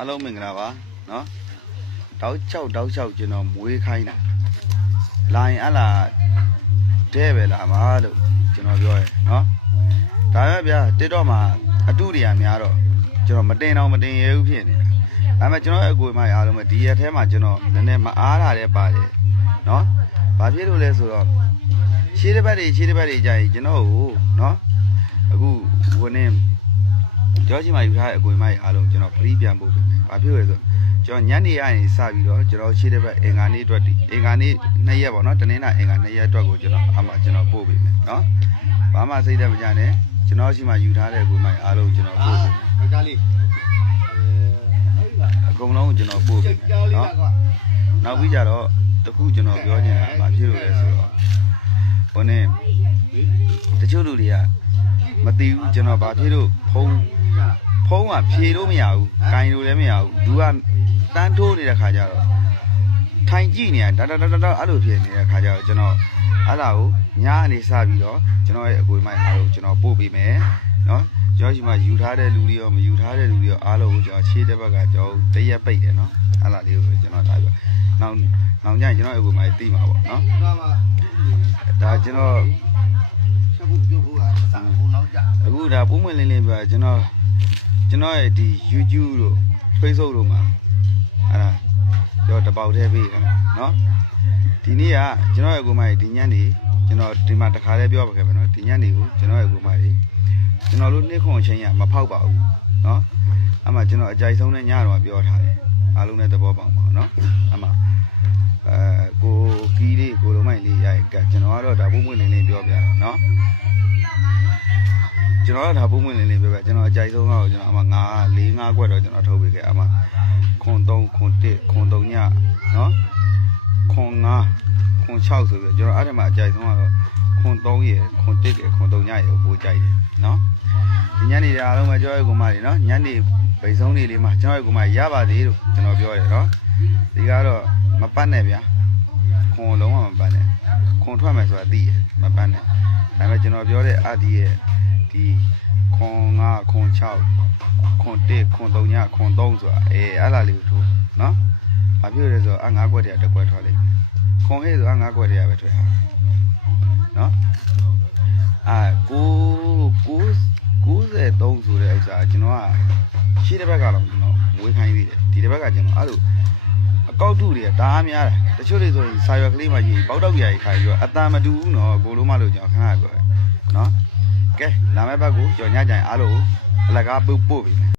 အားလုံးမင်္ဂလာပါနော်တောက်ချောက်ကျွန်တော်မွေးခိုင်းတာလာရင်အလားတဲ့ပဲလာမှာလို့ကျွန်တော်ပြောရဲနော်ဒါပဲဗျာတစ်တော့မှာအတုတွေကများတော့ကျွန်တော်မတင်ရဲဘူးဖြစ်နေတာဒါပေမဲ့ကျွန်တော်ရဲ့အကူအမအားလုံးပဲဒီရက်ထဲမှာကျွန်တော်နည်းနည်းမအားတာလည်းပါတယ်နော်ဘာဖြစ်လို့လဲဆိုတော့ရှေးတစ်ပတ်တွေကြာရင်ကျွန်တော်ကိုနော်အခုဝင်နေကျောင်းရှိမှယူထားတဲ့အကွေမိုက်အားလုံးကျွန်တော်ဖရီးပြန်ပို့ပေးမယ်။ဘာဖြစ်လဲဆိုကျွန်တော်ညနေရရင်စပြီးတော့ကျွန်တော်ရှေ့တစ်ပတ်အင်္ဂါနေ့အတွက်အင်္ဂါနေ့2ရက်ပေါ့နော်တနင်္လာအင်္ဂါ2ရက်အတွက်ကိုကျွန်တော်ပို့ပေးမယ်နော်။ဘာမှစိတ်သက်မကြနဲ့ကျွန်တော်ရှိမှယူထားတဲ့အကွေမိုက်အားလုံးကျွန်တော်ပို့ပေးမယ်။ဒါလေးအကုန်လုံးကျွန်တော်ပို့ပေးမယ်နော်။နောက်ပြီးကြတော့တခုကျွန်တော်ပြောချင်တာဘာဖြစ်လို့လဲဆိုတော့ဟိုနေ့တချို့လူတွေကမသိဘူးကျွန်တော်ဘာဖြစ်လို့ဖုံးကဖြေလို့မရဘူး၊ကိုင်လို့လည်းမရဘူး။လူကတန်းထိုးနေတဲ့ခါကျတော့ထိုင်ကြည့်နေတာဒါအဲ့လိုဖြစ်နေတဲ့ခါကျတော့ကျွန်တော်အဲ့ဒါကိုညအနေစပြီးတော့ကျွန်တော်ရဲ့အကွေမိုက်အားလုံးကျွန်တော်ပို့ပေးမယ်နော်။ကျွန်တော်ရှိမှယူထားတဲ့လူတွေရောမယူထားတဲ့လူတွေရောအားလုံးကိုကျွန်တော်ရှေ့တစ်ဘက်ကကျွန်တော်တရက်ပိတ်တယ်နော်။အဲ့ဒါလေးကိုကျွန်တော်လာပြီးနောက်ကျရင်ကျွန်တော်အကွေမိုက်သိမှာပေါ့နော်။ဒါကျွန်တော်အခုဒါပုံမှန်လေးပဲကျွန်တော်ရဲ့ဒီ YouTube တို့ Facebook တို့မှာအဲ့ဒါကျွန်တော်တပေါက်ထဲပေးတာနော်ဒီနေ့ကကျွန်တော်ရဲ့ကိုမကြီးဒီညနေကျွန်တော်ဒီမှာတခါလေးပြောပါခဲ့မယ်နော်ဒီညနေကိုကျွန်တော်ရဲ့ကိုမကြီးကျွန်တော်တို့နှိခွန်ချင်းရမဖောက်ပါဘူးနော်အမှကျွန်တော်အကြိုက်ဆုံးနဲ့ညတော့ပြောထားတယ်အားလုံးနဲ့သဘောပေါက်ပါနော်အမှကိုကီးလေးကိုလုံးမိုက်လေးရိုက်ကကျွန်တော်ကတော့ဒါပုံမှန်လေးပြောပြတာနော်ကျွန်တော်ကဒါပုံမှန်လေးပြောပြကျွန်တော်အကြိုက်ဆုံးကတော့ကျွန်တော်အမှ4-5ခွက်တော့ကျွန်တော်ထုတ်ပေးခဲ့အမှခွန်3ခွန်1ခွန်3ညနော်ခွန်5ခွန်6ဆိုပြီးကျွန်တော်အဲ့ဒီမှာအကြိုက်ဆုံးကတော့ခွန်3ရယ်ခွန်1ရယ်ခွန်3ညရယ်ကိုပို့ကြိုက်တယ်နော်ဒီညနေအားလုံးပဲကျွန်တော်ရဲ့ကိုမကြီးနော်ညနေဗိတ်ဆုံးလေးမှာကျွန်တော်ရဲ့ကိုမကြီးရပါသေးလို့ကျွန်တော်ပြောရတယ်နော်ဒီကတော့မပတ်နဲ့ဗျာခွန်လုံးဝမပတ်နဲ့ခွန်ထွက်မယ်ဆိုတာသိရမပတ်နဲ့ဒါပေမဲ့ကျွန်တော်ပြောတဲ့အဒီရဲ့ဒီခွန်5ခွန်6ခွန်1ခွန်3ညခွန်3ဆိုတာအဲ့လားလေးကိုထိုးနော်ဘာဖြစ်လဲဆိုတော့5ခွက်တည်းတစ်ခွက်ထွက်လိမ့်မယ်ခွန်ဟဲ့ဆို5ခွက်တည်းပဲထွက်ဟာနော်93ဆိုတဲ့ဥစ္စာကျွန်တော်ကရှေ့တစ်ဘက်ကတော့ကျွန်တော်မွေးခိုင်းသေးတယ်ဒီတစ်ဘက်ကကျွန်တော်အဲ့လိုအကောက်တုတွေကတအားများတယ်တချို့တွေဆိုရင်စာရွက်ကလေးမှရေးပေါက်တော့ကြာကြီးခိုင်းပြီးတော့အတန်မတူဘူးနော်ကိုလိုမလို့ကျွန်တော်ခဏပြောတယ်နော်ကဲလာမယ့်ဘက်ကိုကျွန်တော်ညကြရင်အားလို့အလကားပို့ပေးမယ်